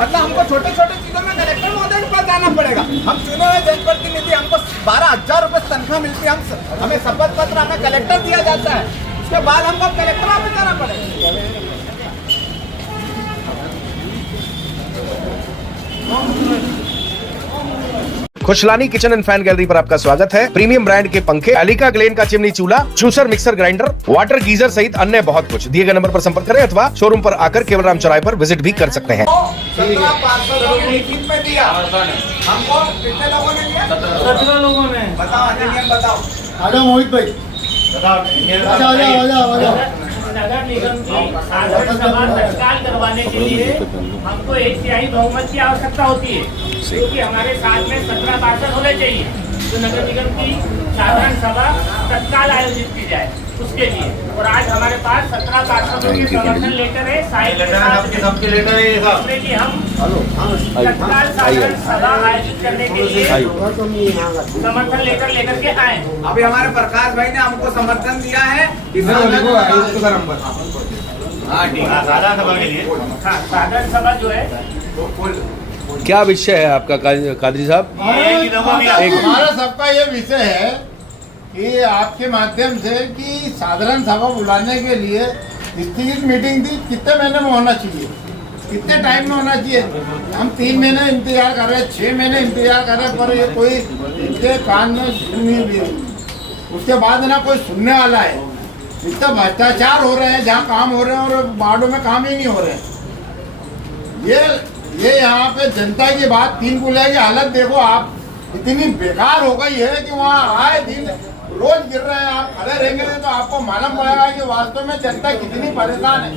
मतलब हमको छोटे छोटे चीजों में कलेक्टर महोदय के पास जाना पड़ेगा। हम चुने हुए जनप्रतिनिधि, हमको 12,000 रुपए तनख्वाह मिलती है, हमें शपथ पत्र हमें कलेक्टर दिया जाता है, उसके बाद हमको कलेक्टर ऑफिस जाना पड़ेगा। Khushlani kitchen and fan gallery पर आपका स्वागत है। प्रीमियम ब्रांड के पंखे, एलिका ग्लेन का चिमनी चूल्हा, juicer, mixer grinder, water geyser सहित अन्य बहुत कुछ। दिए गए नंबर पर संपर्क करें अथवा शोरूम पर आकर केवलराम चौराहे पर विजिट भी कर सकते हैं। 17 पार्षदों ने लिखित में दिया, हमको कितने लोगों ने दिया? 17 लोगों ने। बताओ अधिनियम बताओ। आजा मोहित भाई, नगर निगम की साधारण सभा तत्काल करवाने के लिए हमको 1/3 बहुमत की आवश्यकता होती है, क्योंकि हमारे साथ में 17 पार्षद होने चाहिए। तो नगर निगम की साधारण सभा तत्काल आयोजित की जाए उसके लिए, और आज हमारे पास 17 पार्षदों के समर्थन लेटर है, सबके लेटर है ये सब। कि हम तत्काल साधारण सभा आयोजित करने के लिए समर्थन लेटर लेकर के आए। अभी हमारे प्रकाश भाई ने हमको समर्थन दिया है। हाँ ठीक है, साधारण सभा के लिए। हाँ, साधारण सभा जो है क्या विषय है आपका कादरी साहब? हमारा सबका ये विषय है कि आपके माध्यम से कि साधारण सभा बुलाने के लिए स्थगित मीटिंग थी, कितने महीने में होना चाहिए, कितने टाइम में होना चाहिए। हम 3 महीने इंतजार कर रहे हैं, 6 महीने इंतजार कर रहे हैं, पर ये कोई इनके कान में सुनी भी नहीं। उसके बाद ना कोई सुनने वाला है। इतना भ्रष्टाचार हो रहे हैं, जहाँ काम हो रहे हैं और वार्डों में काम ही नहीं हो रहे हैं। ये यहाँ पे जनता की बात, 3 कुलिया की हालत देखो आप, इतनी बेकार हो गई है कि वहाँ आए दिन रोज गिर रहे हैं। आप खड़े रहेंगे तो आपको मालूम पड़ेगा कि वास्तव में जनता कितनी परेशान है।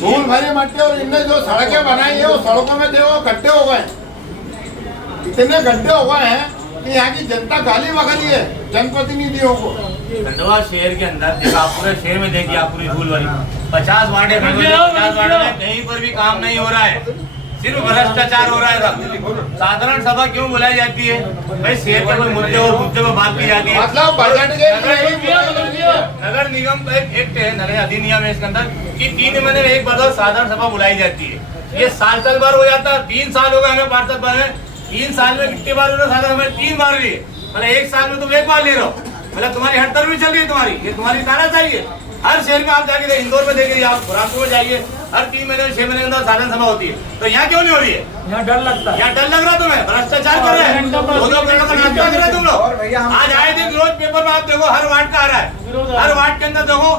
धूल भरी मट्टी, और इनने जो सड़कें बनाई है वो सड़कों में देखो गड्ढे हो गए, इतने गड्ढे हो गए हैं कि यहाँ की जनता गाली बगली है जनप्रतिनिधियों को। खंडवा शहर के अंदर देखा, आप पूरे शहर में देखिए, आप पूरी धूल वाली 50 वार्ड है, 50 वार्ड में कहीं पर भी काम नहीं हो रहा है, सिर्फ भ्रष्टाचार हो रहा है सब। साधारण सभा क्यों बुलाई जाती है भाई? शहर के कोई मुद्दे और मुद्दे पर बात की जाती है। मतलब बजट के नगर निगम का एक एक्ट है, नगर अधिनियम है इसके अंदर कि 3 महीने में एक बार साधारण सभा बुलाई जाती है। ये साल बार हो जाता है। 3 साल हो गए हमें पार्षद बने, 3 साल में कितनी बार उन्होंने साधारण हमें 3 बार ली है, मतलब 1 साल में तुम 1 बार ले रहे हो। मतलब तुम्हारी हड़ताल भी चल रही है, तुम्हारी ये तुम्हारी ताना चाहिए। हर शहर में आप जाके इंदौर में देखिए, आप बुरहानपुर में जाइए, हर 3 महीने 6 महीने के अंदर साधारण सभा होती है। तो यहाँ क्यों नहीं हो रही है? यहाँ डर लगता है। यहाँ डर लग रहा है तुम्हें? भ्रष्टाचार कर रहे हैं, 2-2 घंटे का नाश्ता कर रहे हैं तुम लोग। आज आए दिन रोज पेपर में आप देखो, हर वार्ड का आ रहा है, हर वार्ड के अंदर देखो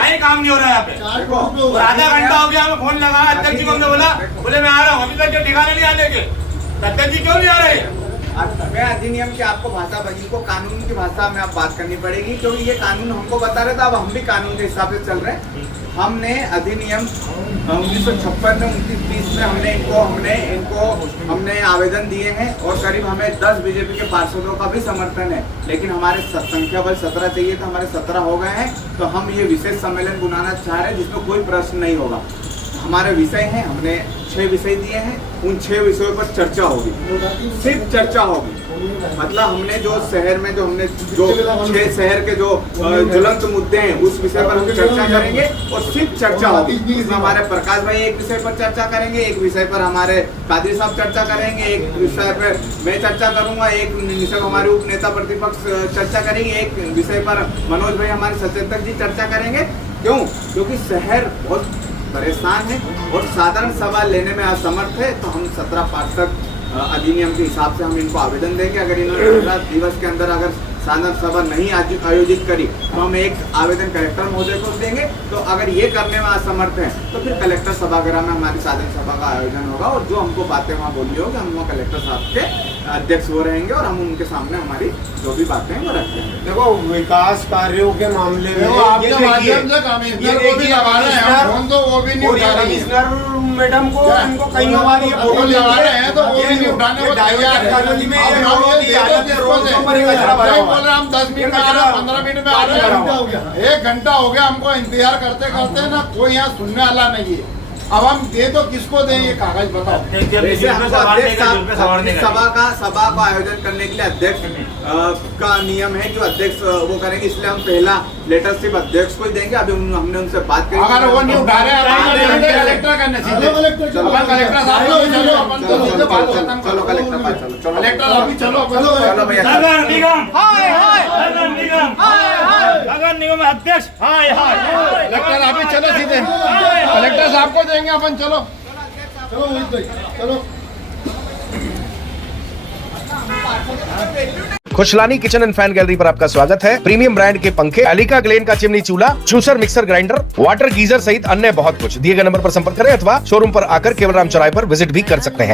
कहीं काम नहीं हो रहा है यहाँ पे। और आधा घंटा हो गया, हमें फोन लगा, अध्यक्ष जी को हमने बोले मैं आ रहा हूँ, अभी तक ठिकाने नहीं आने के। अध्यक्ष जी क्यों नहीं आ रहे? मैं अधिनियम की आपको भाषा बनी को कानून की भाषा में आप बात करनी पड़ेगी, क्योंकि ये कानून हमको बता रहे थे, अब हम भी कानून के हिसाब से चल रहे हैं। हमने अधिनियम 1956 में 29-30 में हमने आवेदन दिए हैं, और करीब हमें 10 बीजेपी के पार्षदों का भी समर्थन है, लेकिन हमारे संख्या बल 17 चाहिए था, हमारे 17 हो गए हैं। तो हम ये विशेष सम्मेलन बुलाना चाह रहे हैं जिसमें कोई प्रश्न नहीं होगा। हमारे विषय हैं, हमने 6 विषय दिए हैं, उन 6 विषयों पर चर्चा होगी, सिर्फ चर्चा होगी। मतलब हमने जो शहर में जो 6 शहर के जो ज्वलंत मुद्दे हैं उस विषय पर हम चर्चा करेंगे, और सिर्फ चर्चा होगी। इसमें हमारे प्रकाश भाई एक विषय पर चर्चा करेंगे, एक विषय पर हमारे कादरी साहब चर्चा करेंगे, एक विषय पर मैं चर्चा करूंगा, एक विषय पर हमारे उप नेता प्रतिपक्ष चर्चा करेंगे, एक विषय पर मनोज भाई हमारे सचेतक जी चर्चा करेंगे। क्यों? क्योंकि शहर बहुत परेशान है और साधारण सभा लेने में असमर्थ है। तो हम 17 पार्षद अधिनियम के हिसाब से हम इनको आवेदन देंगे। अगर इन्होंने 15 दिवस के अंदर अगर साधारण सभा नहीं आयोजित करी तो हम एक आवेदन कलेक्टर महोदय को देंगे। तो अगर ये करने में असमर्थ हैं तो फिर कलेक्टर सभागृह में हमारी साधारण सभा का आयोजन होगा, और जो हमको बातें वहाँ बोलनी होगी हम वहाँ कलेक्टर साहब के अध्यक्ष वो रहेंगे, और हम उनके सामने हमारी जो भी बातें हैं वो रखते हैं। देखो, विकास कार्यों के मामले में आपके माध्यम से कमिश्नर को भी लगा रहे हैं, फोन तो वो भी नहीं उठा रही है। कमिश्नर मैडम को उनको कई बार ये फोन लगा रहे हैं तो वो भी नहीं उठाने को तैयार है। बोल रहे हम 10 मिनट में आ रहे हैं, 15 मिनट में आ रहे हैं, 1 घंटा हो गया हमको इंतजार करते करते ना। कोई यहाँ सुनने वाला नहीं है। अब हम दे तो किसको दें ये कागज बताओ। वैसे हमको अध्यक्ष सभा का आयोजन करने के लिए अध्यक्ष का नियम है, जो अध्यक्ष वो करेंगे, इसलिए हम पहला लेटर सिर्फ अध्यक्ष को ही देंगे। अभी हमने उनसे बात करी, अगर वो नहीं उठा रहे कलेक्टर करने सीधे कलेक्टर साहब चलो कलेक्टर अभी चलो भैया नगर निगम नगर निगम अध्यक्ष हाय हाय कलेक्टर अभी चलो सीधे कलेक्टर साहब को देंगे अपन। चलो चलो Khushlani kitchen and fan gallery पर आपका स्वागत है। प्रीमियम ब्रांड के पंखे, एलिका ग्लेन का चिमनी चूल्हा, juicer mixer grinder, water geyser सहित अन्य बहुत कुछ। दिए गए नंबर पर संपर्क करें अथवा शोरूम पर आकर केवल राम चौराहे पर विजिट भी कर सकते हैं।